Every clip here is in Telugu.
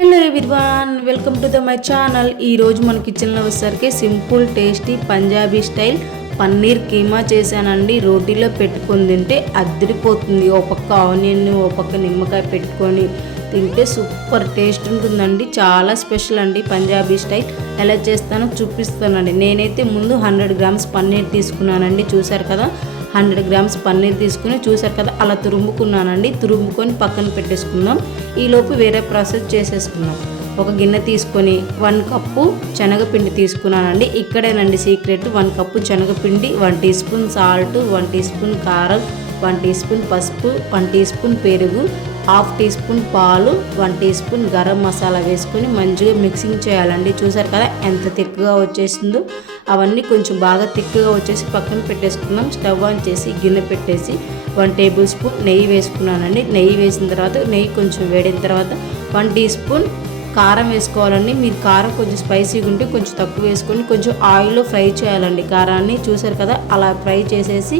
Hello everyone, welcome to my channel. ఈరోజు మన కిచెన్లో వచ్చేసరికి simple tasty Punjabi style paneer keema చేశానండి. రోటీలో పెట్టుకొని తింటే అద్దరిపోతుంది. ఓ పక్క ఆనియన్, ఓ పక్క నిమ్మకాయ పెట్టుకొని తింటే సూపర్ టేస్ట్ ఉంటుందండి. చాలా స్పెషల్ అండి పంజాబీ స్టైల్. ఎలా చేస్తానో చూపిస్తానండి. నేనైతే ముందు 100 గ్రామ్స్ పన్నీర్ తీసుకున్నానండి. చూసారు కదా, 100 గ్రామ్స్ పన్నీర్ తీసుకుని చూసారు కదా అలా తురుముకున్నానండి. తురుముకొని పక్కన పెట్టేసుకుందాం. ఈలోపు వేరే ప్రాసెస్ చేసేసుకుందాం. ఒక గిన్నె తీసుకొని 1 కప్పు శనగపిండి తీసుకున్నానండి. ఇక్కడేనండి సీక్రెట్. 1 కప్పు శనగపిండి, 1 teaspoon salt, 1 teaspoon కారం, 1 టీ స్పూన్ పసుపు, 1 టీ స్పూన్ పెరుగు, 1/2 టీ స్పూన్ పాలు, 1 టీ స్పూన్ గరం మసాలా వేసుకొని మంచిగా మిక్సింగ్ చేయాలండి. చూసారు కదా ఎంత తిక్కుగా వచ్చేసిందో. అవన్నీ కొంచెం బాగా తిక్కుగా వచ్చేసి పక్కన పెట్టేసుకుందాం. స్టవ్ ఆన్ చేసి గిన్నె పెట్టేసి 1 టేబుల్ స్పూన్ నెయ్యి వేసుకున్నానండి. నెయ్యి వేసిన తర్వాత నెయ్యి కొంచెం వేడిన తర్వాత 1 టీ స్పూన్ కారం వేసుకోవాలండి. మీరు కారం కొంచెం స్పైసీగా ఉంటే కొంచెం తక్కువ వేసుకొని కొంచెం ఆయిల్లో ఫ్రై చేయాలండి కారాన్ని. చూసారు కదా అలా ఫ్రై చేసేసి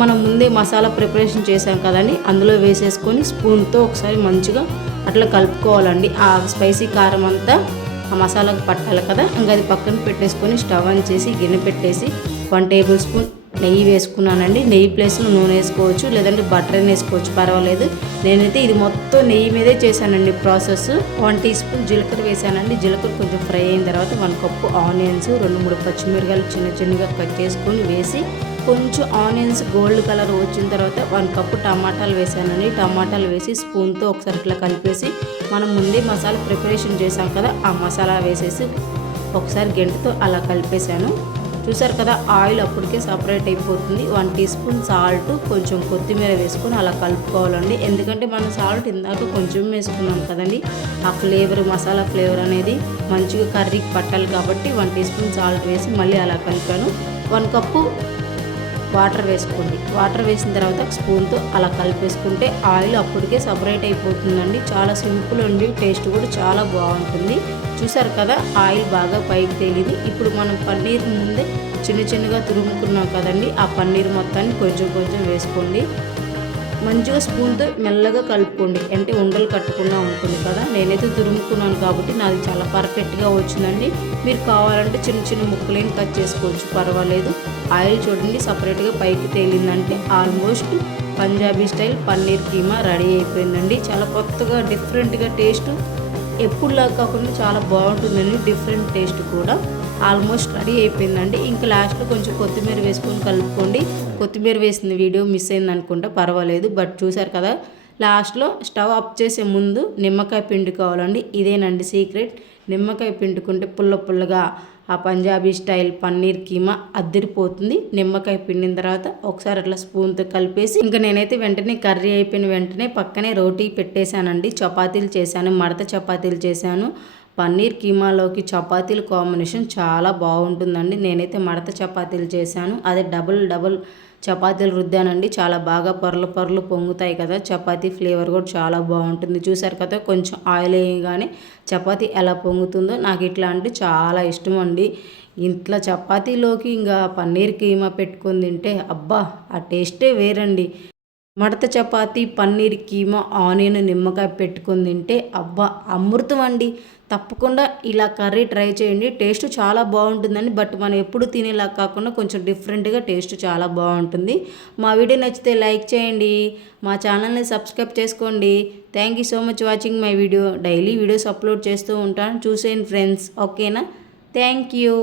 మనం ముందే మసాలా ప్రిపరేషన్ చేసాం కదండి, అందులో వేసేసుకొని స్పూన్తో ఒకసారి మంచిగా అట్లా కలుపుకోవాలండి. ఆ స్పైసీ కారం అంతా ఆ మసాలాకు పట్టాలి కదా. ఇంకా అది పక్కన పెట్టేసుకొని స్టవ్ ఆన్ చేసి గిన్నె పెట్టేసి 1 టేబుల్ స్పూన్ నెయ్యి వేసుకున్నానండి. నెయ్యి ప్లేస్లో నూనె వేసుకోవచ్చు, లేదంటే బటర్ అయినా వేసుకోవచ్చు, పర్వాలేదు. నేనైతే ఇది మొత్తం నెయ్యి మీదే చేశానండి ప్రాసెస్. 1 టీ స్పూన్ జీలకర్ర వేసానండి. జీలకర్ర కొంచెం ఫ్రై అయిన తర్వాత 1 కప్పు ఆనియన్స్, 2-3 పచ్చిమిరకాయలు చిన్న చిన్నగా కట్ చేసుకొని వేసి కొంచెం ఆనియన్స్ గోల్డ్ కలర్ వచ్చిన తర్వాత 1 కప్పు టమాటాలు వేసానండి. టమాటాలు వేసి స్పూన్తో ఒకసారి ఇట్లా కలిపేసి మనం ముందే మసాలా ప్రిపరేషన్ చేసాం కదా ఆ మసాలా వేసేసి ఒకసారి గెంటుతో అలా కలిపేశాను. చూసారు కదా ఆయిల్ అప్పటికే సపరేట్ అయిపోతుంది. 1 టీ స్పూన్ సాల్ట్, కొంచెం కొత్తిమీర వేసుకొని అలా కలుపుకోవాలండి. ఎందుకంటే మనం సాల్ట్ ఇందాక కొంచెం వేసుకున్నాం కదండి, ఆ ఫ్లేవర్ మసాలా ఫ్లేవర్ అనేది మంచిగా కర్రీకి పట్టాలి కాబట్టి 1 టీ స్పూన్ సాల్ట్ వేసి మళ్ళీ అలా కలిపాను. 1 కప్పు వాటర్ వేసుకోండి. వాటర్ వేసిన తర్వాత స్పూన్తో అలా కలిపేసుకుంటే ఆయిల్ అప్పటికే సపరేట్ అయిపోతుందండి. చాలా సింపుల్ అండి, టేస్ట్ కూడా చాలా బాగుంటుంది. చూసారు కదా ఆయిల్ బాగా పైకి తేలింది. ఇప్పుడు మనం పన్నీర్ ముందే చిన్న చిన్నగా తురుముకున్నాం కదండి, ఆ పన్నీర్ మొత్తాన్ని కొంచెం కొంచెం వేసుకోండి. మంచిగా స్పూన్తో మెల్లగా కలుపుకోండి, అంటే ఉండలు కట్టకుండా ఉంటుంది కదా. నేనైతే తురుముకున్నాను కాబట్టి నాది చాలా పర్ఫెక్ట్గా వచ్చిందండి. మీరు కావాలంటే చిన్న చిన్న ముక్కలేని కట్ చేసుకోవచ్చు, పర్వాలేదు. ఆయిల్ చూడండి సపరేట్గా పైకి తేలిందంటే almost Punjabi style paneer keema ready అయిపోయిందండి. చాలా కొత్తగా డిఫరెంట్గా టేస్ట్ ఎప్పుడులా కాకుండా చాలా బాగుంటుందండి. డిఫరెంట్ టేస్ట్ కూడా ఆల్మోస్ట్ రెడీ అయిపోయిందండి. ఇంకా లాస్ట్లో కొంచెం కొత్తిమీర వేసుకొని కలుపుకోండి. కొత్తిమీర వేసిన వీడియో మిస్ అయింది అనుకుంటా, పర్వాలేదు. బట్ చూసారు కదా లాస్ట్లో స్టవ్ ఆఫ్ చేసే ముందు నిమ్మకాయ పిండుకోవాలండి. ఇదేనండి సీక్రెట్. నిమ్మకాయ పిండుకుంటే పుల్ల పుల్లగా ఆ పంజాబీ స్టైల్ పన్నీర్ కీమా అద్దరిపోతుంది. నిమ్మకాయ పిండిన తర్వాత ఒకసారి అట్లా స్పూన్తో కలిపేసి ఇంకా నేనైతే వెంటనే కర్రీ అయిపోయిన వెంటనే పక్కనే రోటీ పెట్టేశానండి. చపాతీలు చేశాను, మడత చపాతీలు చేశాను. పన్నీర్ కీమాలోకి చపాతీల కాంబినేషన్ చాలా బాగుంటుందండి. నేనైతే మడత చపాతీలు చేశాను. అదే డబుల్ చపాతీలు రుద్దానండి. చాలా బాగా పొరలు పొరలు పొంగుతాయి కదా, చపాతీ ఫ్లేవర్ కూడా చాలా బాగుంటుంది. చూసారు కదా కొంచెం ఆయిల్ వేయగానే చపాతీ ఎలా పొంగుతుందో. నాకు ఇట్లా అంటే చాలా ఇష్టం అండి. ఇంట్లో చపాతీలోకి ఇంకా పన్నీర్ కీమా పెట్టుకొని తింటే అబ్బా ఆ టేస్టే వేరండి. మడత చపాతీ, పన్నీర్ కీమా, ఆనియన్, నిమ్మకాయ పెట్టుకొని తింటే అబ్బా అమృతం అండి. తప్పకుండా ఇలా కర్రీ ట్రై చేయండి, టేస్ట్ చాలా బాగుంటుందండి. బట్ మనం ఎప్పుడు తినేలా కాకుండా కొంచెం డిఫరెంట్గా టేస్ట్ చాలా బాగుంటుంది. మా వీడియో నచ్చితే లైక్ చేయండి, మా ఛానల్ని సబ్స్క్రైబ్ చేసుకోండి. Thank you so much watching my video. Daily videos upload చేస్తూ ఉంటాను, చూసేయండి ఫ్రెండ్స్. ఓకేనా? Thank you.